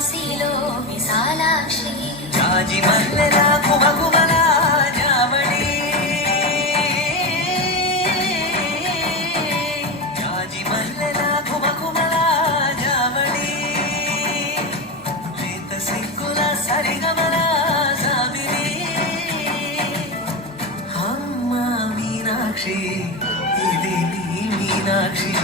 కాశీలో విశాలాక్షి జాజి మల్లెలా కుమకుమలా జామణి జాజి మల్లెలా కుమకుమలా జామణి లేత సిగ్గుల సరిగమల సాబిరి అమ్మ మీనాక్షి ఇది నీ మీనాక్షి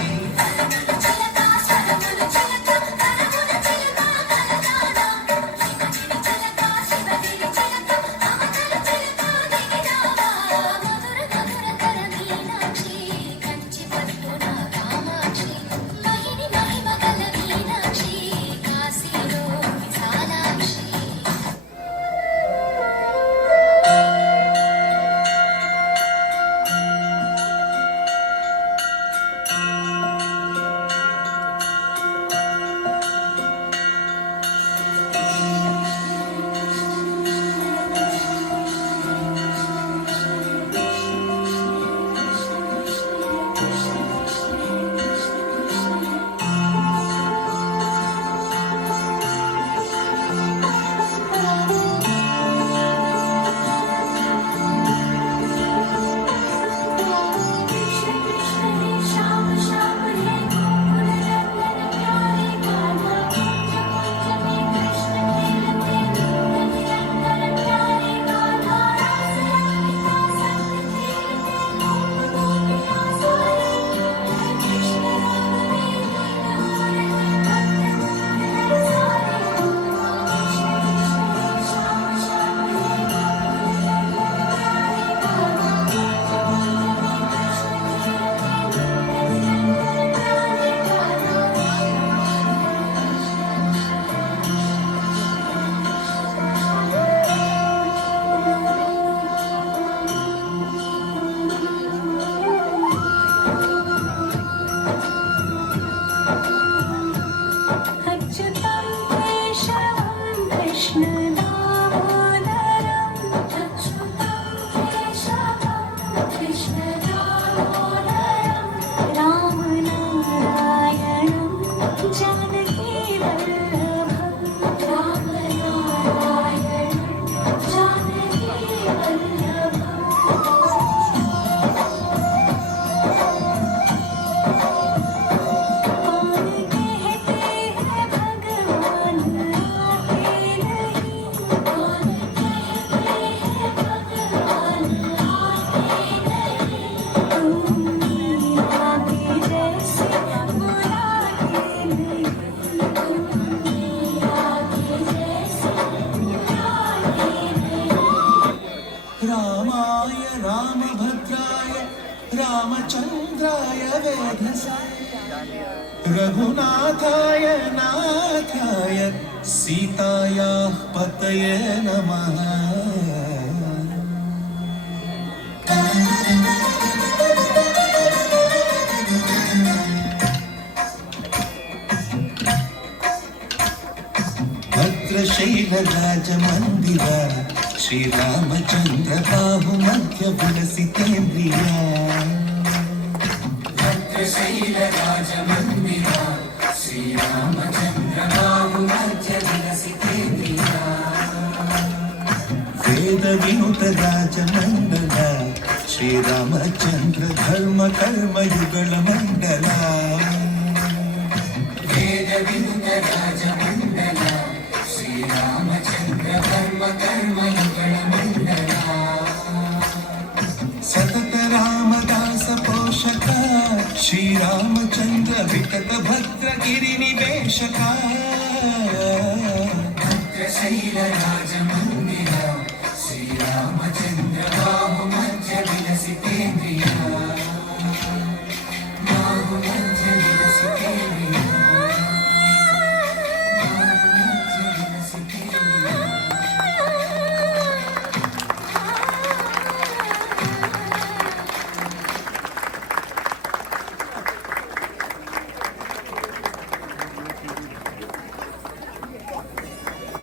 रामाय रामभद्राय रामचन्द्राय वेधसे रघुनाथाय नाथाय सीतायाः पतये नमः। भद्रशैलराजमन्दिर श्रीरामचन्द्र बाहु मध्य विलसितेन्द्रिया भद्रशैलराजमन्दिर श्रीरामचन्द्र बाहु मध्य विलसितेन्द्रिया वेद विनुत राजमण्डल श्रीरामचन्द्र धर्म कर्म युगल मण्डला वेद विनुत राजमण्डल श्रीरामचन्द्र धर्म कर्म युगल मण्डला सतत रामदास पोषक श्रीरामचन्द्र विकट भद्र गिरि निवेशक भद्रशैलराजमण्डल